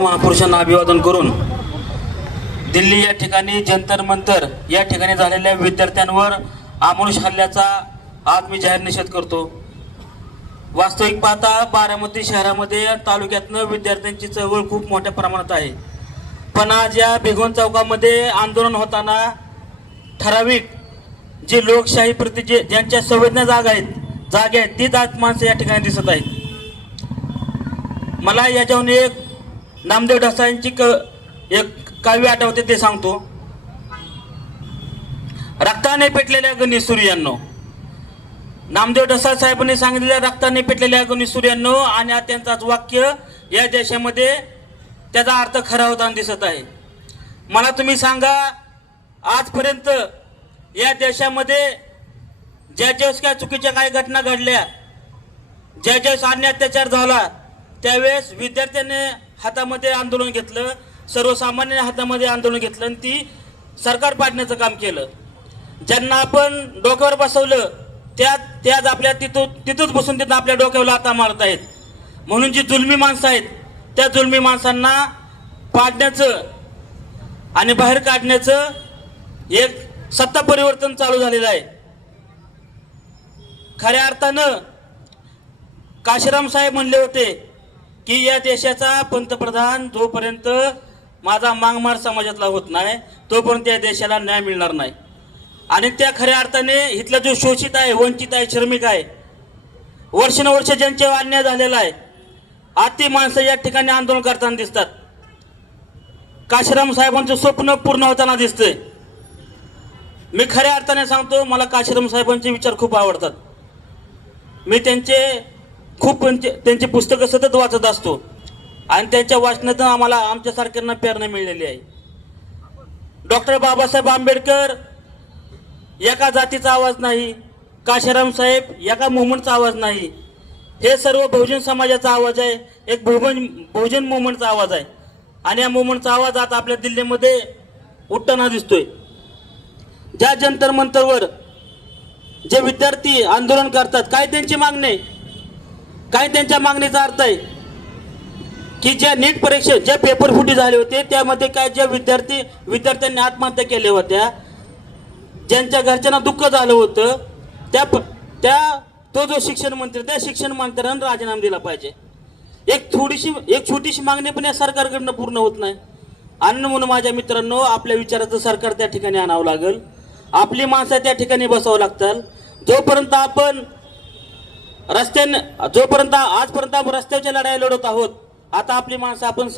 महापुरुषांना अभिवादन करून दिल्ली या ठिकाणी जंतर मंतर या ठिकाणी झालेल्या विद्यार्थ्यांवर अमानुष हल्ल्याचा आज मी जाहीर निषेध करतो। वास्तविक पाहता बारामती शहरामध्ये तालुक्यातनं विद्यार्थ्यांची चळवळ खूप मोठ्या प्रमाणात आहे, पण आज या भिगवण चौकामध्ये आंदोलन होताना ठराविक जे लोकशाही प्रति ज्यांच्या संवेदना जागा आहेत ती जात माणसं या ठिकाणी दिसत आहेत। मला याच्याहून एक नामदेव ढसाळ्यांची एक काव्य आठवते ते सांगतो। रक्ताने पेटलेल्या गणेश सूर्यांनो, नामदेव ढसाळ साहेबांनी सांगितलेल्या रक्ताने पेटलेल्या गणेश सूर्यांनो, आणि त्यांचाच वाक्य या देशामध्ये त्याचा अर्थ खरा होताना दिसत आहे। मला तुम्ही सांगा, आजपर्यंत या देशामध्ये ज्या ज्यावेळेस काय चुकीच्या काही घटना घडल्या, ज्या ज्यावेळेस अन्याय अत्याचार झाला, त्यावेळेस विद्यार्थ्यांनी हातामध्ये आंदोलन घेतलं, सर्वसामान्य हातामध्ये आंदोलन घेतलं आणि ती सरकार पाडण्याचं काम केलं। ज्यांना आपण डोक्यावर बसवलं त्याच आपल्या तिथंच बसून तिथं आपल्या डोक्यावर लाथा मारत आहेत। म्हणून जी जुलमी माणसं आहेत त्या जुलमी माणसांना पाडण्याचं आणि बाहेर काढण्याचं एक सत्ता परिवर्तन चालू झालेलं आहे। खऱ्या अर्थानं काशीराम साहेब म्हणले होते की या देशाचा पंतप्रधान जोपर्यंत माझा मागमार समाजातला होत नाही तोपर्यंत या देशाला न्याय मिळणार नाही। आणि त्या खऱ्या अर्थाने इथला जो शोषित आहे, वंचित आहे, श्रमिक आहे, वर्षानुवर्ष ज्यांच्यावर अन्याय झालेला आहे, आज ती माणसं या ठिकाणी आंदोलन करताना दिसतात। काशीराम साहेबांचं स्वप्न पूर्ण होताना दिसतंय। मी खऱ्या अर्थाने सांगतो, मला काशीराम साहेबांचे विचार खूप आवडतात। मी त्यांची पुस्तकं सतत वाचत असतो आणि त्यांच्या वाचनातून आम्हाला आमच्यासारख्यांना प्रेरणा मिळालेली आहे। डॉक्टर बाबासाहेब आंबेडकर एका जातीचा आवाज नाही, काशीराम साहेब एका मुवमेंटचा आवाज नाही, हे सर्व बहुजन समाजाचा आवाज आहे, एक बहुजन मुवमेंटचा आवाज आहे। आणि या मुवमेंटचा आवाज आता आपल्या दिल्लीमध्ये उठताना दिसतोय। ज्या जंतर मंतरवर जे विद्यार्थी आंदोलन करतात, काय त्यांची मागणी, काय त्यांच्या मागणीचा अर्थ आहे की ज्या नीट परीक्षेत ज्या पेपर फुटी झाले होते त्यामध्ये काय ज्या विद्यार्थ्यांनी आत्महत्या केल्या होत्या, ज्यांच्या घरच्यांना दुःख झालं होतं, तो जो शिक्षण मंत्री, त्या शिक्षण मंत्र्यांना राजीनामा दिला पाहिजे। एक छोटीशी मागणी पण या सरकारकडनं पूर्ण होत नाही। आणि म्हणून माझ्या मित्रांनो, आपल्या विचाराचं सरकार त्या ठिकाणी आणावं लागेल, आपली माणसं त्या ठिकाणी बसावं लागतात। जोपर्यंत आजपर्यंत आपण रस्त्याच्या लढाई लढत आहोत, आता आपली माणसं आपण